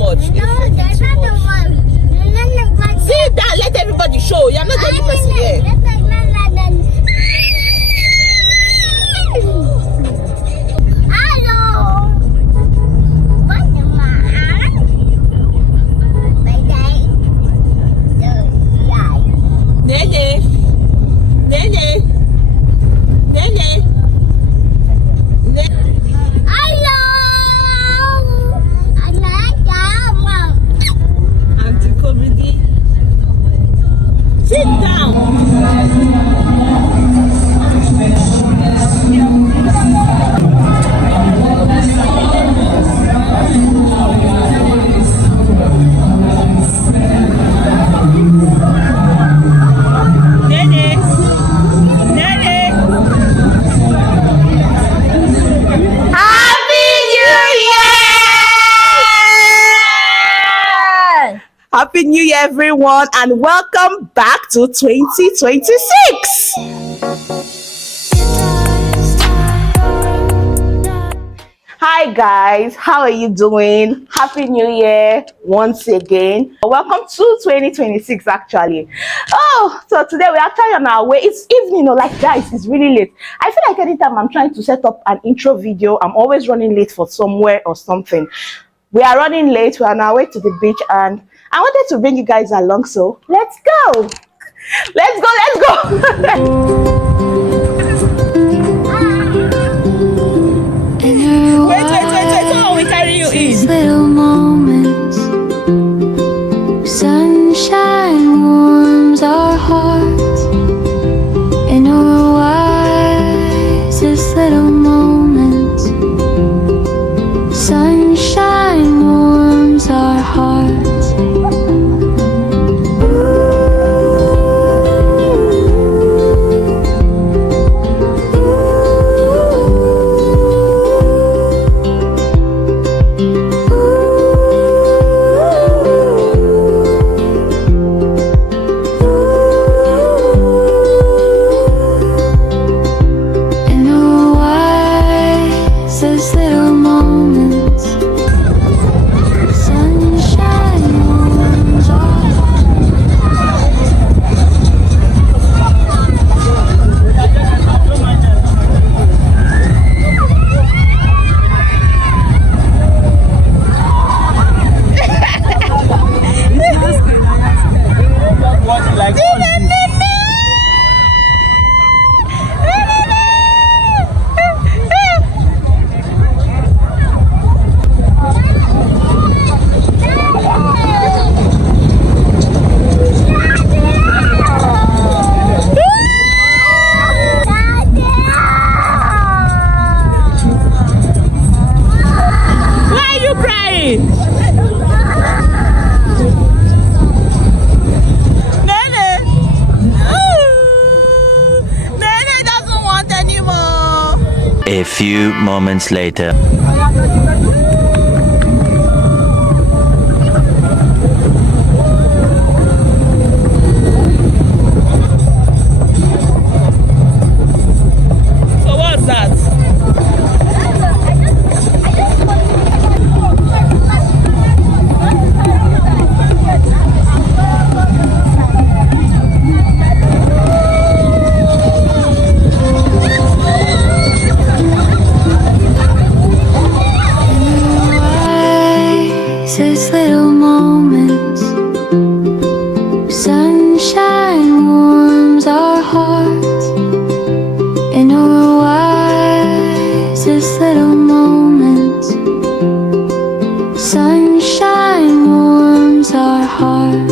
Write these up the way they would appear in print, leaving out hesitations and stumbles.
much. Sit down, let everybody show. You're not the only person here. Nene. Nene. Nene. Auntie Comedy. Sit down. Nene. Nene. Happy New Year! Happy New Year, everyone, and welcome back to 2026. Hi guys, how are you doing? Happy New Year once again. Welcome to 2026 actually. Oh, so today we're actually on our way. It's evening, like guys, it's really late. I feel like anytime I'm trying to set up an intro video, I'm always running late for somewhere or something. We are running late. We're on our way to the beach and I wanted to bring you guys along, so let's go. Let's go, let's go. Wait, come on, we carry you in. Little moments, sunshine warms our hearts. In our wisest little moments, sunshine warms our hearts. A few moments later. So what's that? Wisest little moments, sunshine warms our hearts. In our wisest little moments, sunshine warms our hearts.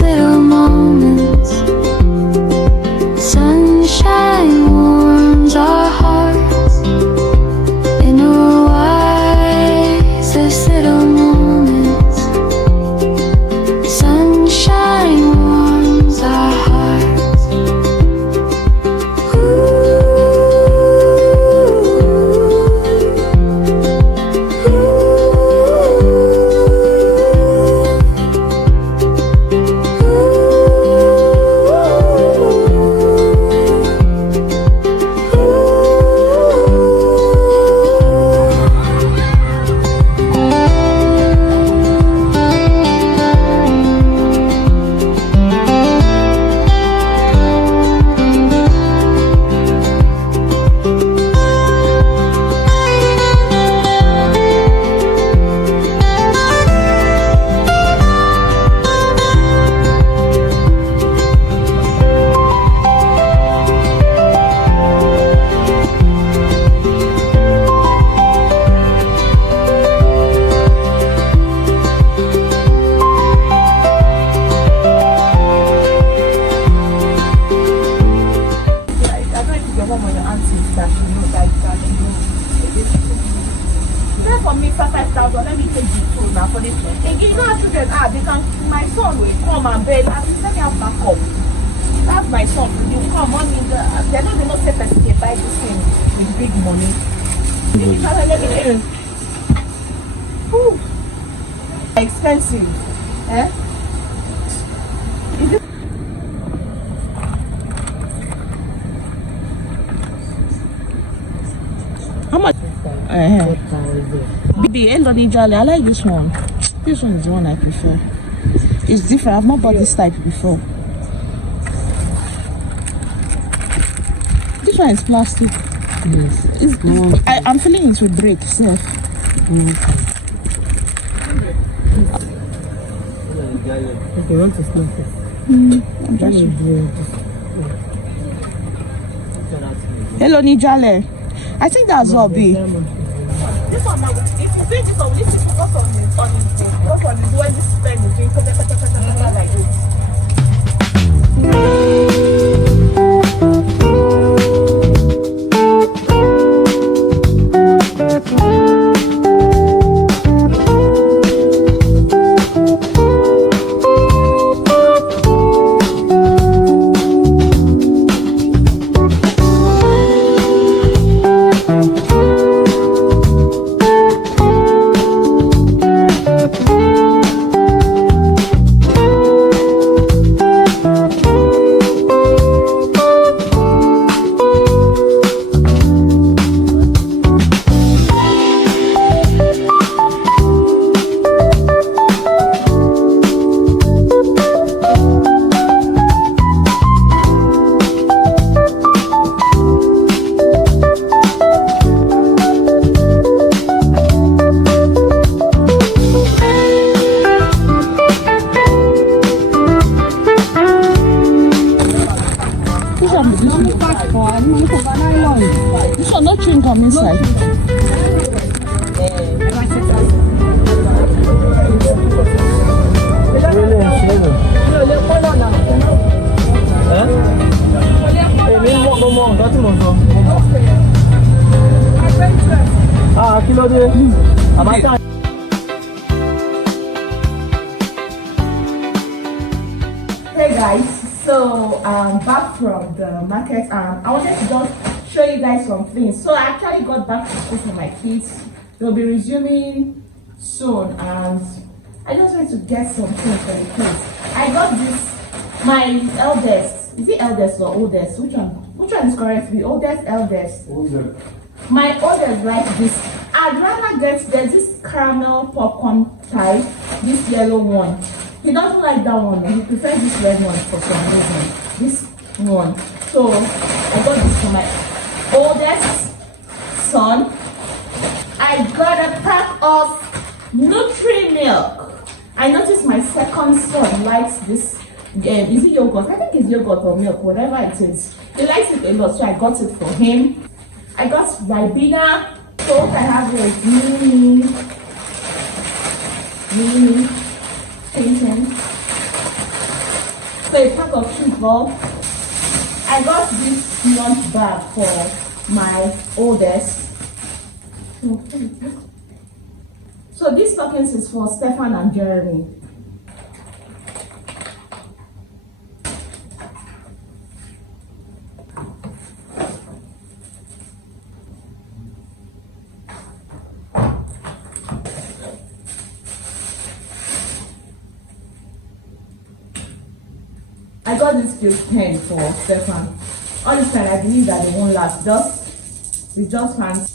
Little moments, sunshine well, let me take the food now for this one. Again, you know how children are, they can, my son will come and beg, let me have backup. That's my son. You come, mommy, they're not the most safest to buy this thing with big money. Ooh. Expensive. Eh? Is it? How much? Baby, I like this one. This one is the one I prefer. It's different. I've not bought this type before. This one is plastic. Yes. I'm feeling it will break itself. Okay, want to smoke it? I'm just... Hello, Nijale. I think that's all, B. This one now, if you pay this one, this is focus on his thing. Focus on his when this pen is doing like this. This one not chewing gum inside. Hey guys, so back from the market. I wanted to just show you guys some things. So I actually got back to school for my kids. They'll be resuming soon, and I just went to get some things for the kids. I got this, my eldest. Is it eldest or oldest? Which one? Which one is correct? The oldest, eldest. Oldest. My oldest like this. I'd rather get this caramel popcorn type, this yellow one. He doesn't like that one. He prefers this red one for some reason. This one. So I got this for my oldest son. I got a pack of Nutri-Milk. I noticed my second son likes this. Is it yogurt? I think it's yogurt or milk, whatever it is. He likes it a lot, so I got it for him. I got Ribena. So what I have here is mini painting. So a pack of sugar. I got this lunch bag for my oldest. So these stockings is for Stefan and Jeremy. I got this cute pen for Stefan. All this time I believe that they won't last. It's just fancy.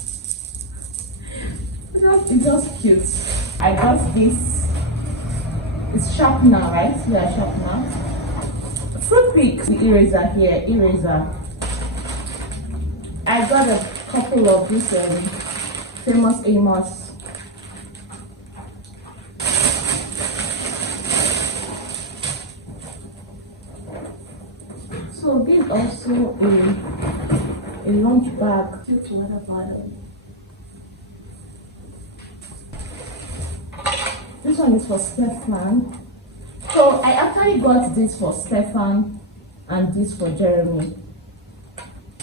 It's just cute. I got this. It's sharpener, right? Yeah, sharpener. Fruit pick. The eraser here. Eraser. I got a couple of this famous Amos. So this also a lunch bag. This one is for Stefan. So I actually got this for Stefan and this for Jeremy.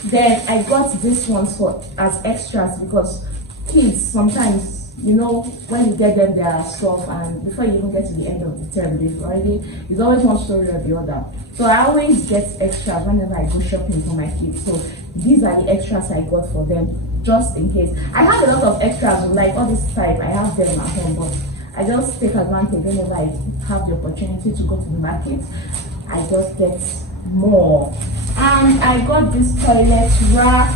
Then I got this one for as extras because kids sometimes you know, when you get them their stuff, and before you even get to the end of the term, it's always one story or the other. So I always get extras whenever I go shopping for my kids. So these are the extras I got for them, just in case. I have a lot of extras, like all this type, I have them at home, but I just take advantage whenever I have the opportunity to go to the market. I just get more. And I got this toilet rack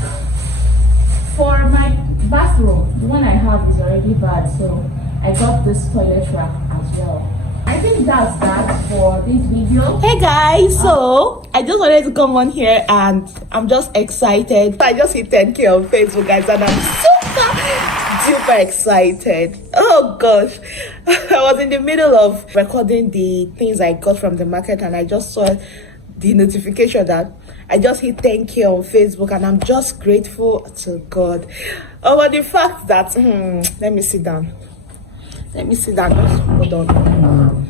for my bathroom. The one I have is already bad, so I got this toilet rack as well. I think that's that for this video. Hey guys, so I just wanted to come on here and I'm just excited. I just hit 10K on Facebook, guys, and I'm super excited. Oh gosh, I was in the middle of recording the things I got from the market, and I just saw the notification that I just hit 10K on Facebook, and I'm just grateful to God over the fact that let me sit down. Just hold on.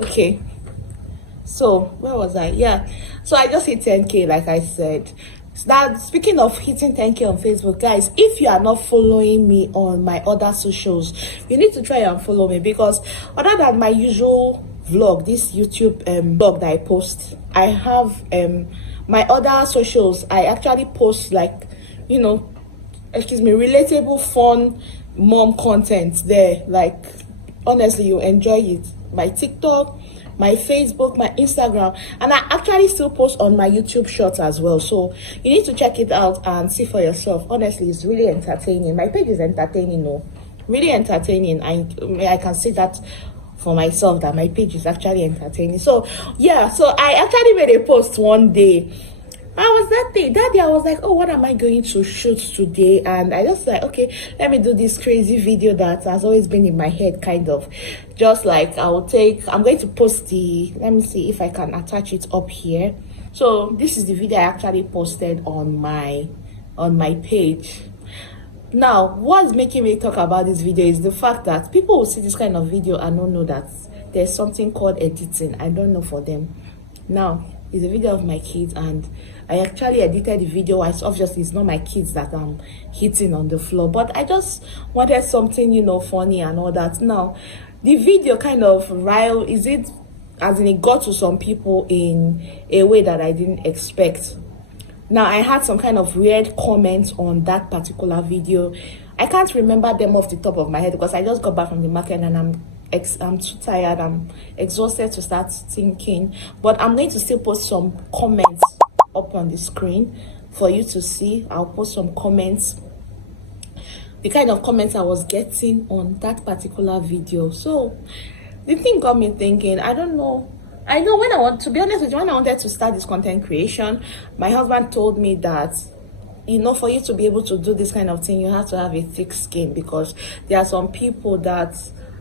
Okay, so where was I? Yeah, so I just hit 10K, like I said. Now, speaking of hitting 10K on Facebook, guys, if you are not following me on my other socials, you need to try and follow me, because other than my usual vlog, this YouTube vlog that I post, I have my other socials. I actually post, like, you know, relatable, fun mom content there. Like, honestly, you enjoy it. My TikTok, my Facebook, my Instagram, and I actually still post on my YouTube shorts as well. So you need to check it out and see for yourself. Honestly, it's really entertaining. My page is entertaining, really entertaining. I can say that for myself, that my page is actually entertaining. So yeah, so I actually made a post one day. That day I was like, oh, what am I going to shoot today? And I just like, okay, let me do this crazy video that has always been in my head, kind of. Just like, I'm going to post let me see if I can attach it up here. So this is the video I actually posted on my page. Now, what's making me talk about this video is the fact that people will see this kind of video and don't know that there's something called editing. I don't know for them. Now, it's a video of my kids, and I actually edited the video. Obviously, it's not my kids that I'm hitting on the floor, but I just wanted something, funny and all that. Now, the video kind of it got to some people in a way that I didn't expect. Now, I had some kind of weird comments on that particular video. I can't remember them off the top of my head because I just got back from the market and I'm too tired. I'm exhausted to start thinking, but I'm going to still post some comments up on the screen for you to see. I'll post some comments, the kind of comments I was getting on that particular video. So the thing got me thinking. I know to be honest with you, when I wanted to start this content creation, my husband told me that, for you to be able to do this kind of thing, you have to have a thick skin, because there are some people that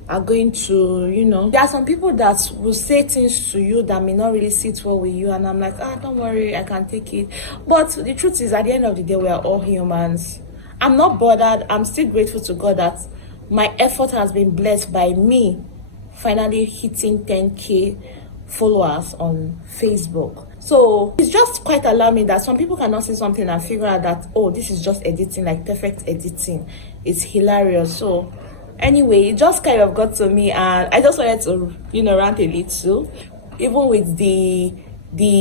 are going to, there are some people that will say things to you that may not really sit well with you, and I'm like, don't worry, I can take it. But the truth is, at the end of the day, we are all humans. I'm not bothered. I'm still grateful to God that my effort has been blessed by me finally hitting 10K followers on Facebook. So it's just quite alarming that some people cannot see something and figure out that, oh, this is just editing, like perfect editing. It's hilarious. So anyway, it just kind of got to me, and I just wanted to, rant a little. Even with the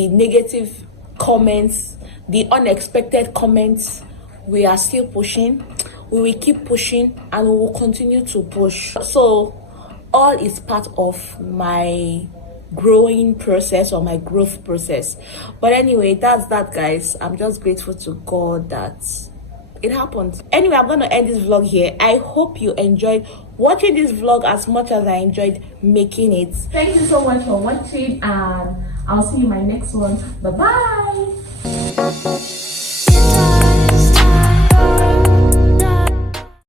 negative comments, the unexpected comments, we are still pushing. We will keep pushing, and we will continue to push. So all is part of my growing process, or my growth process. But anyway, that's that, guys. I'm just grateful to God that it happened. Anyway, I'm gonna end this vlog here. I hope you enjoyed watching this vlog as much as I enjoyed making it. Thank you so much for watching, and I'll see you in my next one. Bye bye.